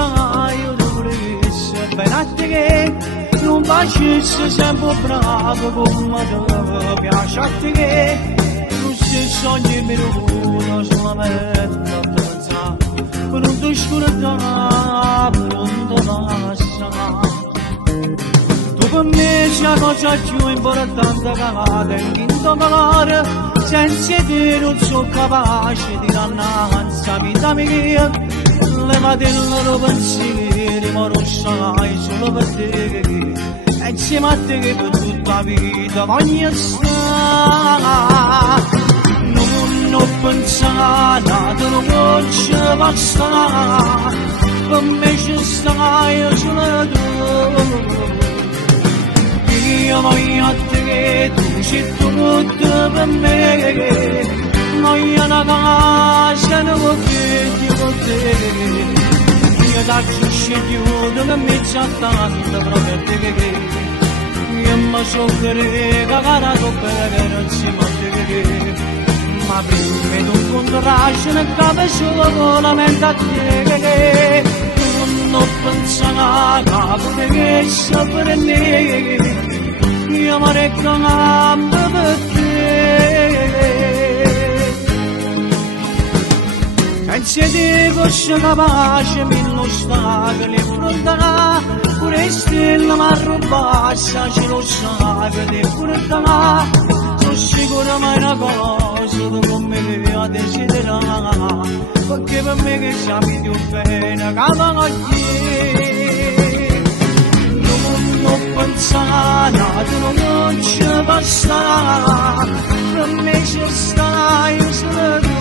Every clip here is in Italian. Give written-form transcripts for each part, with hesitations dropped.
io non volesse benate che non facesse sempre bravo come ti piace a te che non si sogni meno solamente a pensare per non ti scordare per non ti lasciare tu per me sei la cosa più importante che tengo in dolore senza te non sono capace di dannanza vita mia levate il loro pensieri ma non sai solo per te e insieme a te che per tutta la vita voglio stare non ho pensato non ci basta per me ci stai solo tu io voglio a te che tu sei tutto per me voglio una casa non vedo con te io daccio scegliuto che mi c'ha tanto proprio a te che io mi so che cagarato per non si mette ma prima tu contrasci nel capo solamente a te non ho pensato che sapere me io mi reclamo per te pensi di fosse capace mi lo stato li affronterà pure stelle ma rubassa ce lo sa che ti affronterà sono sicuro ma è una cosa tu con me a desiderare perché per me che siamo più bene che oggi non ho pensato non ci basta per me ci stai solo tu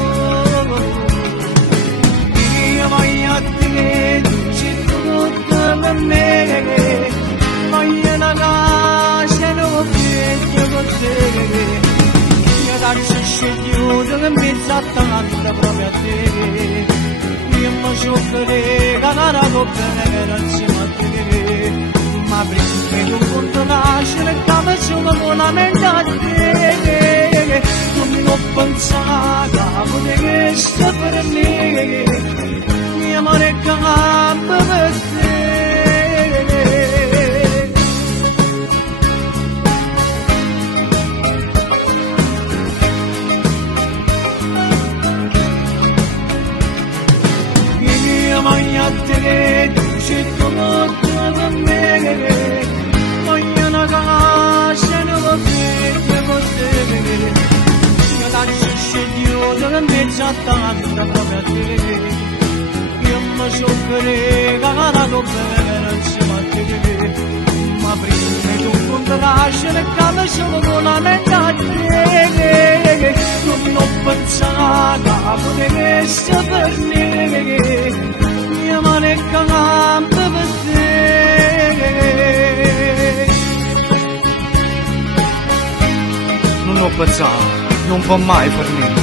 io voglio a te tu sei tutto per me voglio una casa non vedo con te io daccio scegliuto che mi sa tanto proprio a te io mi so che cagarato bene insieme a te ma prima tu quando nasce le cave sono solamente a te non ho pensato che sta per me mio amore campo per te io voglio a te tu sei tutto per me voglio una casa non vedo con te io lascio scegliuto che mi c'ha tanto proprio a te io mi so che cagarato bene insieme a te ma prima tu contrasci le cave solo solamente a te non ho pensato che sia per me mia mano campo per te non ho pensato non può mai per me